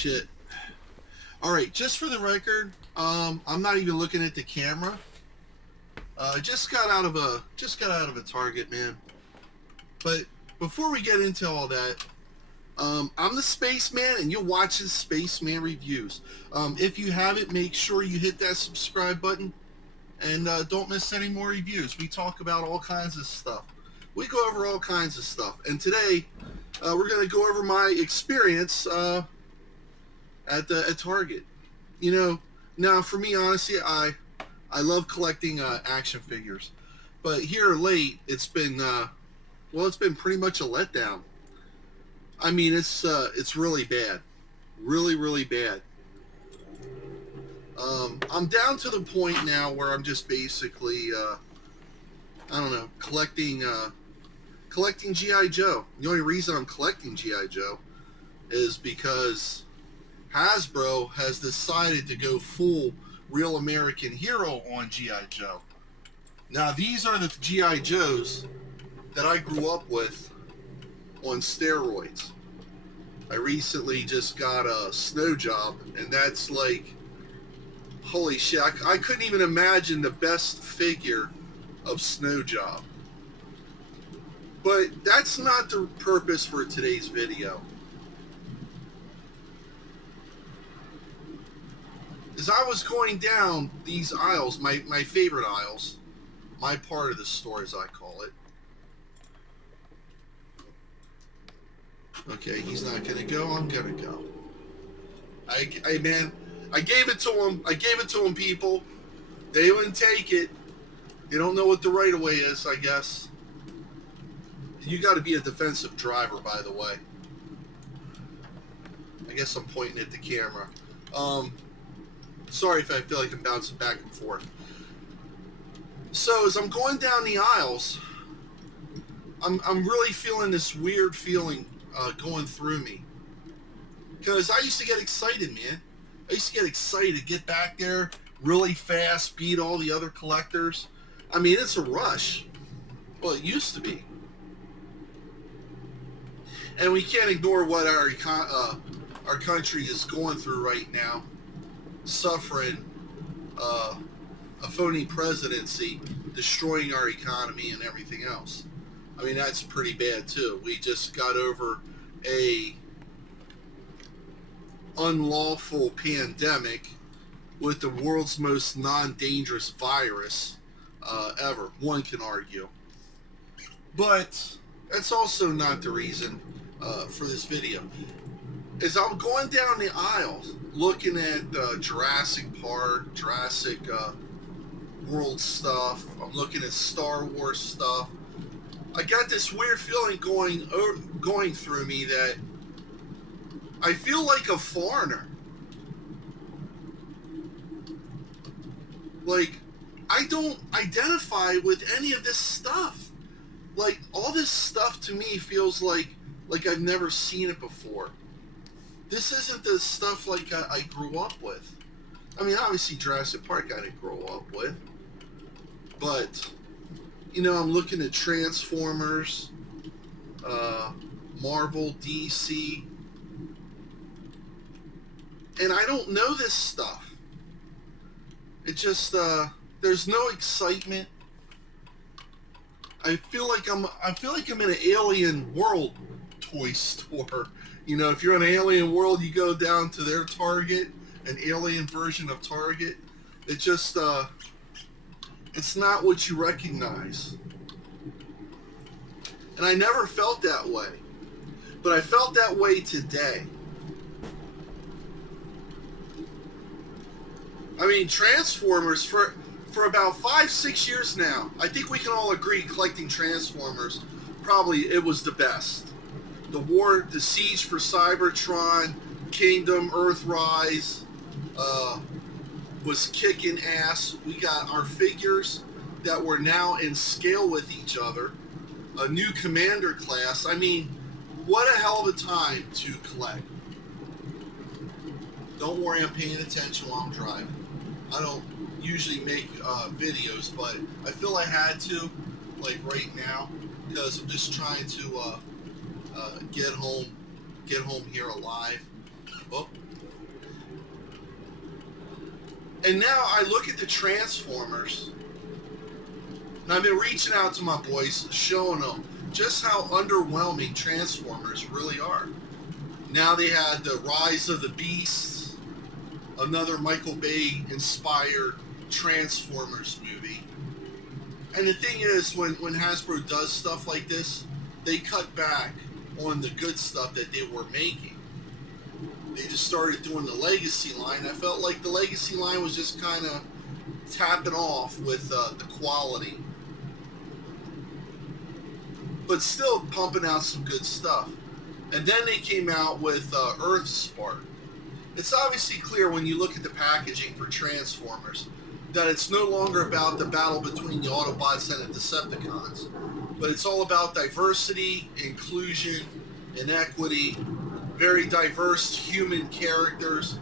shit. All right, just for the record, I'm not even looking at the camera. Just got out of a Target, man. But before we get into all that, I'm the Spaceman, and you're watching Spaceman Reviews. If you haven't, make sure you hit that subscribe button, and don't miss any more reviews. We talk about all kinds of stuff. We go over all kinds of stuff. And today, we're going to go over my experience at Target. You know, now for me, honestly, I love collecting action figures. But here late, it's been pretty much a letdown. I mean, it's really bad. Really bad. I'm down to the point now where I'm just basically, I don't know, collecting G.I. Joe. The only reason I'm collecting G.I. Joe is because Hasbro has decided to go full Real American Hero on G.I. Joe. Now, these are the G.I. Joes that I grew up with on steroids. I recently just got a Snow Job, and that's like, holy shit, I couldn't even imagine the best figure of Snow Job. But that's not the purpose for today's video. As I was going down these aisles, my favorite aisles, my part of the store as I call it. Okay, he's not gonna go, I'm gonna go. Man, I gave it to him. I gave it to him, people. They wouldn't take it. They don't know what the right of way is, I guess. You got to be a defensive driver, by the way. I guess I'm pointing at the camera. Sorry if I feel like I'm bouncing back and forth. So as I'm going down the aisles, I'm really feeling this weird feeling going through me. Because I used to get excited, man. I used to get excited to get back there really fast, beat all the other collectors. I mean, it's a rush. Well, it used to be. And we can't ignore what our country is going through right now, suffering a phony presidency, destroying our economy and everything else. I mean, that's pretty bad too. We just got over a unlawful pandemic with the world's most non-dangerous virus ever, one can argue. But that's also not the reason for this video. As I'm going down the aisles, looking at Jurassic Park, Jurassic World stuff, I'm looking at Star Wars stuff, I got this weird feeling going through me that I feel like a foreigner. Like, I don't identify with any of this stuff. Like, all this stuff to me feels like I've never seen it before. This isn't the stuff like I grew up with. I mean, obviously Jurassic Park I didn't grow up with. But, you know, I'm looking at Transformers, Marvel, DC, and I don't know this stuff. It just, there's no excitement. I feel like I'm in an alien world toy store. You know, if you're in an alien world, you go down to their Target, an alien version of Target. It just, it's not what you recognize. And I never felt that way. But I felt that way today. I mean, Transformers, for about 5-6 years now, I think we can all agree collecting Transformers, probably it was the best. The Siege for Cybertron, Kingdom, Earthrise, was kicking ass. We got our figures that were now in scale with each other. A new commander class. I mean, what a hell of a time to collect. Don't worry, I'm paying attention while I'm driving. I don't usually make videos, but I feel I had to, like right now, because I'm just trying to get home here alive. Oh, And now I look at the Transformers, and I've been reaching out to my boys, showing them just how underwhelming Transformers really are. Now they had the Rise of the Beasts, another Michael Bay inspired Transformers movie. And the thing is, when Hasbro does stuff like this, they cut back on the good stuff that they were making. They just started doing the Legacy line. I felt like the Legacy line was just kind of tapping off with the quality, but still pumping out some good stuff. And then they came out with Earthspark. It's obviously clear when you look at the packaging for Transformers that it's no longer about the battle between the Autobots and the Decepticons, but it's all about diversity, inclusion, inequity, very diverse human characters.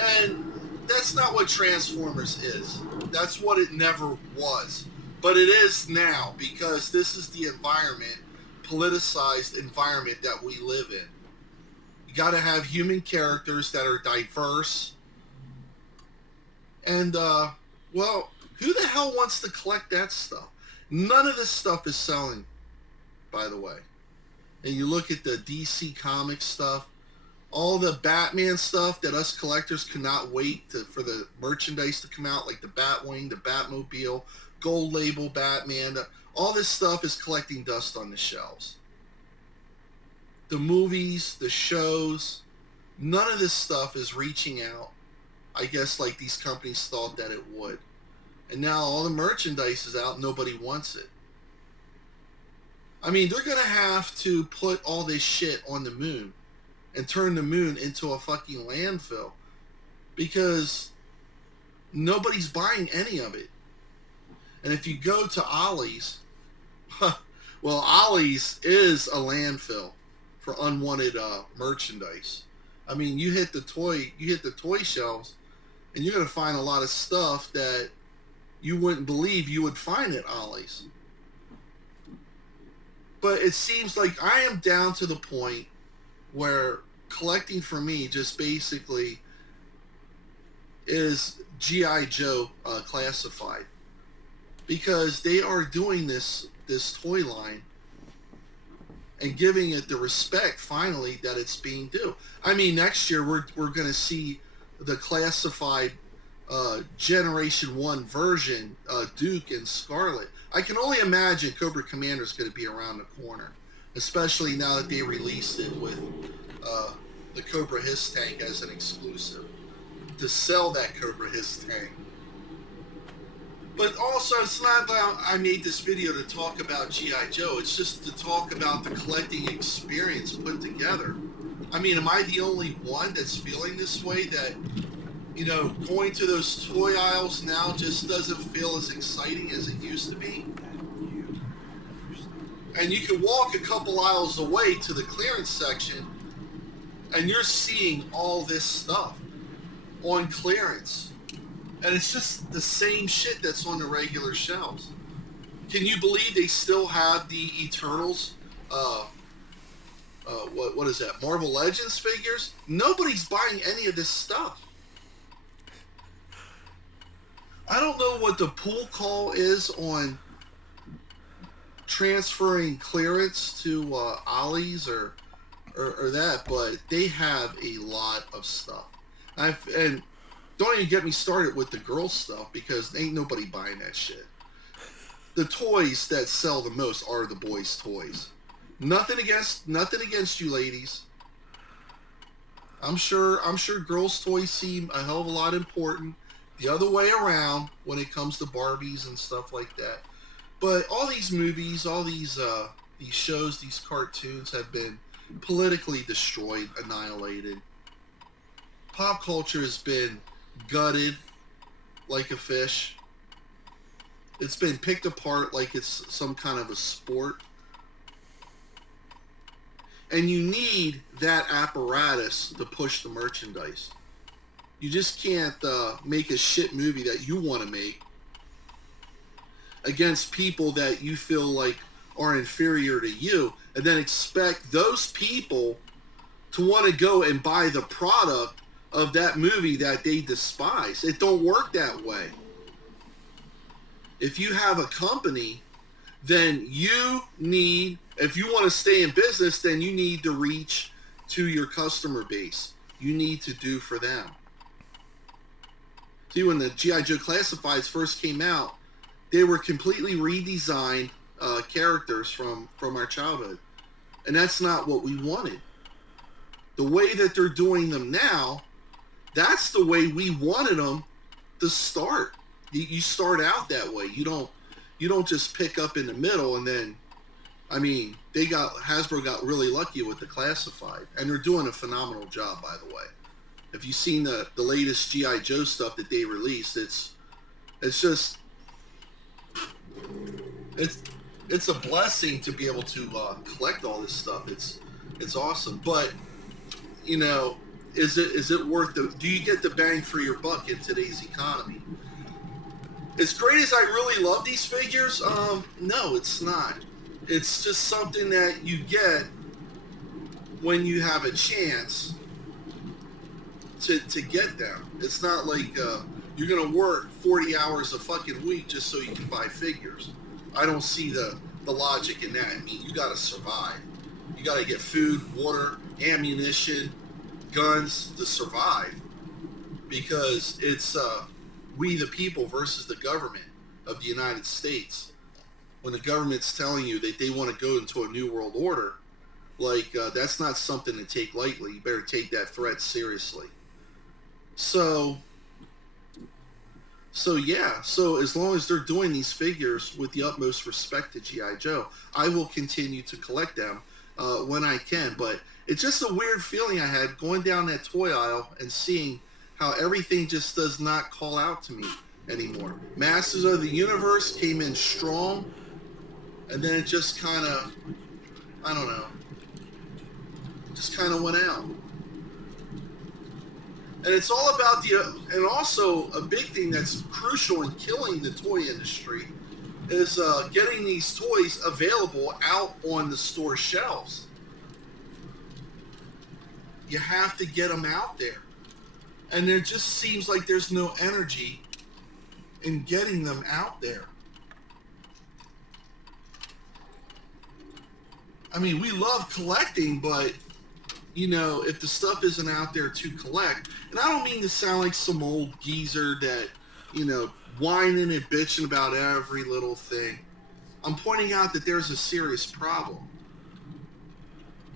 And that's not what Transformers is. That's what it never was. But it is now, because this is the environment, politicized environment that we live in. You got to have human characters that are diverse. And, well, who the hell wants to collect that stuff? None of this stuff is selling, by the way. And you look at the DC Comics stuff, all the Batman stuff that us collectors could not wait for the merchandise to come out, like the Batwing, the Batmobile, Gold Label Batman. All this stuff is collecting dust on the shelves. The movies, the shows, none of this stuff is reaching out, I guess, like these companies thought that it would. And now all the merchandise is out, nobody wants it. I mean, they're going to have to put all this shit on the moon and turn the moon into a fucking landfill, because nobody's buying any of it. And if you go to Ollie's, well, Ollie's is a landfill for unwanted merchandise. I mean, you hit the toy shelves, and you're going to find a lot of stuff that you wouldn't believe you would find at Ollie's. But it seems like I am down to the point where collecting for me just basically is G.I. Joe classified, because they are doing this toy line and giving it the respect finally that it's being due. I mean, next year we're going to see the classified Generation 1 version, Duke and Scarlet. I can only imagine Cobra Commander is going to be around the corner, especially now that they released it with the Cobra Hiss tank as an exclusive, to sell that Cobra Hiss tank. But also, it's not that I made this video to talk about G.I. Joe. It's just to talk about the collecting experience put together. I mean, am I the only one that's feeling this way, that, you know, going to those toy aisles now just doesn't feel as exciting as it used to be? And you can walk a couple aisles away to the clearance section, and you're seeing all this stuff on clearance. And it's just the same shit that's on the regular shelves. Can you believe they still have the Eternals? What is that? Marvel Legends figures? Nobody's buying any of this stuff. I don't know what the pool call is on transferring clearance to Ollie's or that, but they have a lot of stuff. And don't even get me started with the girl stuff, because ain't nobody buying that shit. The toys that sell the most are the boys' toys. Nothing against you ladies. I'm sure girls' toys seem a hell of a lot important the other way around when it comes to Barbies and stuff like that. But all these movies, all these shows, these cartoons have been politically destroyed, annihilated. Pop culture has been gutted like a fish. It's been picked apart like it's some kind of a sport. And you need that apparatus to push the merchandise. You just can't make a shit movie that you want to make against people that you feel like are inferior to you, and then expect those people to want to go and buy the product of that movie that they despise. It don't work that way. If you have a company, then you need, if you want to stay in business, then you need to reach to your customer base. You need to do for them. See, when the G.I. Joe Classifieds first came out, they were completely redesigned characters from our childhood. And that's not what we wanted. The way that they're doing them now, that's the way we wanted them to start. You start out that way. You don't just pick up in the middle and then, I mean, Hasbro got really lucky with the Classified, and they're doing a phenomenal job, by the way. If you've seen the latest G.I. Joe stuff that they released, it's a blessing to be able to collect all this stuff. It's awesome, but you know, is it worth the? Do you get the bang for your buck in today's economy? As great as I really love these figures, no, it's not. It's just something that you get when you have a chance to get them. It's not like you're going to work 40 hours a fucking week just so you can buy figures. I don't see the logic in that. I mean, you got to survive. You got to get food, water, ammunition, guns to survive, because it's we the people versus the government of the United States. When the government's telling you that they want to go into a new world order, like that's not something to take lightly. You better take that threat seriously. So yeah, so as long as they're doing these figures with the utmost respect to G.I. Joe, I will continue to collect them when I can. But it's just a weird feeling I had going down that toy aisle and seeing how everything just does not call out to me anymore. Masters of the Universe came in strong, and then it just kind of, I don't know, just kind of went out. And it's all about and also a big thing that's crucial in killing the toy industry is getting these toys available out on the store shelves. You have to get them out there. And there just seems like there's no energy in getting them out there. I mean, we love collecting, but, you know, if the stuff isn't out there to collect, and I don't mean to sound like some old geezer that, you know, whining and bitching about every little thing. I'm pointing out that there's a serious problem.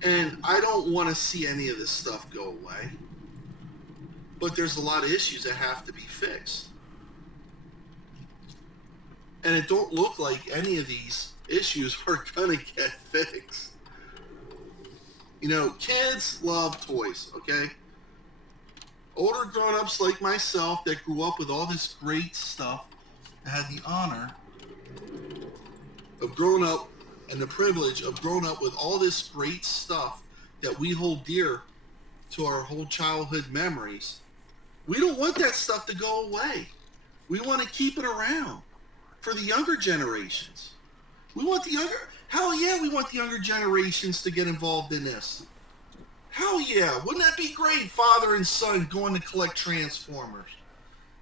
And I don't want to see any of this stuff go away. But there's a lot of issues that have to be fixed. And it don't look like any of these issues are going to get fixed. You know, kids love toys, okay? Older grown-ups like myself that grew up with all this great stuff, had the honor of growing up and the privilege of growing up with all this great stuff that we hold dear to our whole childhood memories. We don't want that stuff to go away. We want to keep it around for the younger generations. We want the younger generations to get involved in this. Hell yeah. Wouldn't that be great? Father and son going to collect Transformers.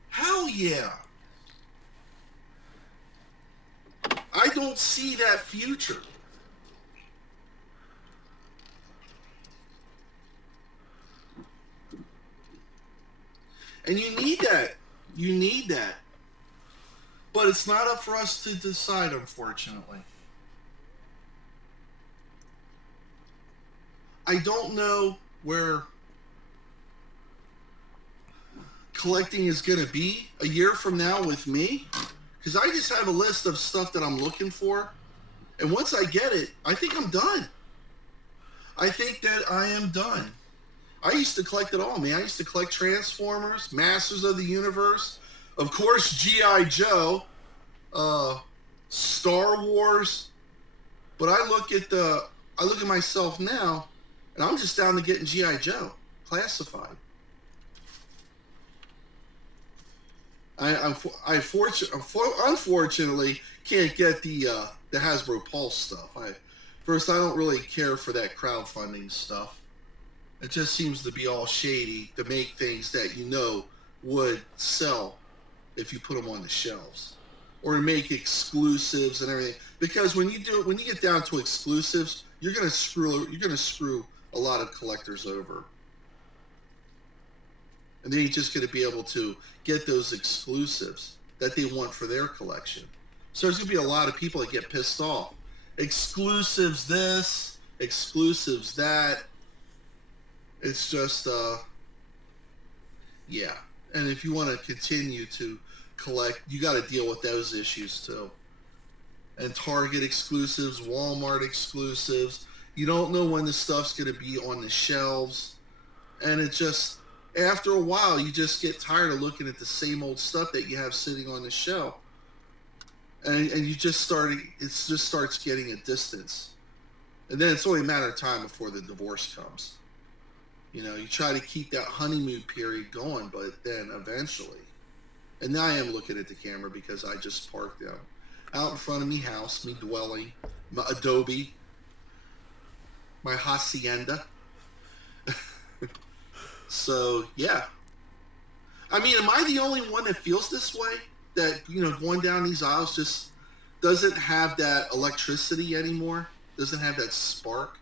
Hell yeah. I don't see that future. And you need that. You need that. But it's not up for us to decide, unfortunately. I don't know where collecting is going to be a year from now with me, because I just have a list of stuff that I'm looking for. And once I get it, I think I'm done. I think that I am done. I used to collect it all, man. I used to collect Transformers, Masters of the Universe, of course, G.I. Joe, Star Wars. But I look at myself now, and I'm just down to getting G.I. Joe classified. I unfortunately can't get the Hasbro Pulse stuff. First, I don't really care for that crowdfunding stuff. It just seems to be all shady to make things that you know would sell if you put them on the shelves, or to make exclusives and everything. Because when you get down to exclusives, you're gonna screw a lot of collectors over, and then you're just gonna be able to get those exclusives that they want for their collection. So there's gonna be a lot of people that get pissed off. Exclusives this, exclusives that. It's just yeah. And if you want to continue to collect, you got to deal with those issues too. And Target exclusives, Walmart exclusives. You don't know when the stuff's going to be on the shelves. And it just, after a while, you just get tired of looking at the same old stuff that you have sitting on the shelf. And you just starts getting a distance. And then it's only a matter of time before the divorce comes. You know, you try to keep that honeymoon period going, but then eventually. And now I am looking at the camera because I just parked them out in front of me house, me dwelling, my adobe, my hacienda. So, yeah. I mean, am I the only one that feels this way? That, you know, going down these aisles just doesn't have that electricity anymore? Doesn't have that spark?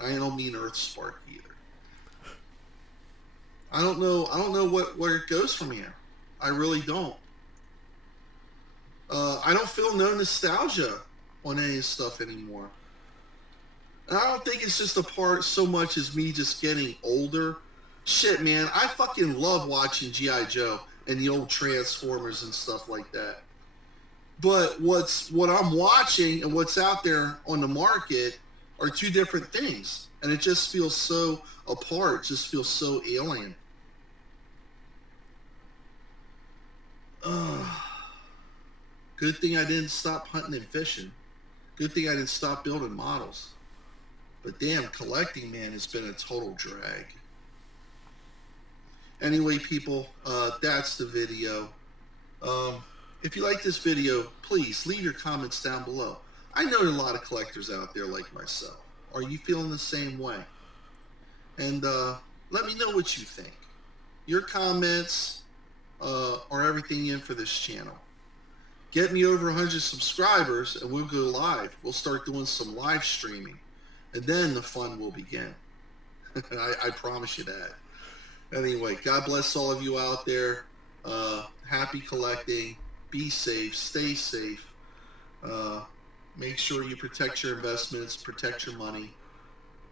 I don't mean earth spark either. I don't know where it goes from here. I really don't. I don't feel no nostalgia on any stuff anymore. And I don't think it's just a part so much as me just getting older. Shit, man, I fucking love watching G.I. Joe and the old Transformers and stuff like that. But what I'm watching and what's out there on the market are two different things. And it just feels so apart, just feels so alien. Good thing I didn't stop hunting and fishing. Good thing I didn't stop building models. But damn, collecting, man, has been a total drag. Anyway, people, that's the video. If you like this video, please leave your comments down below. I know there are a lot of collectors out there like myself. Are you feeling the same way? And let me know what you think. Your comments are everything in for this channel. Get me over 100 subscribers and we'll go live. We'll start doing some live streaming. And then the fun will begin. I promise you that. Anyway, God bless all of you out there. Happy collecting. Be safe. Stay safe. Make sure you protect your investments. Protect your money.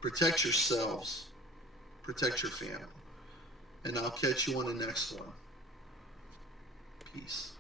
Protect yourselves. Protect your family. And I'll catch you on the next one. Peace.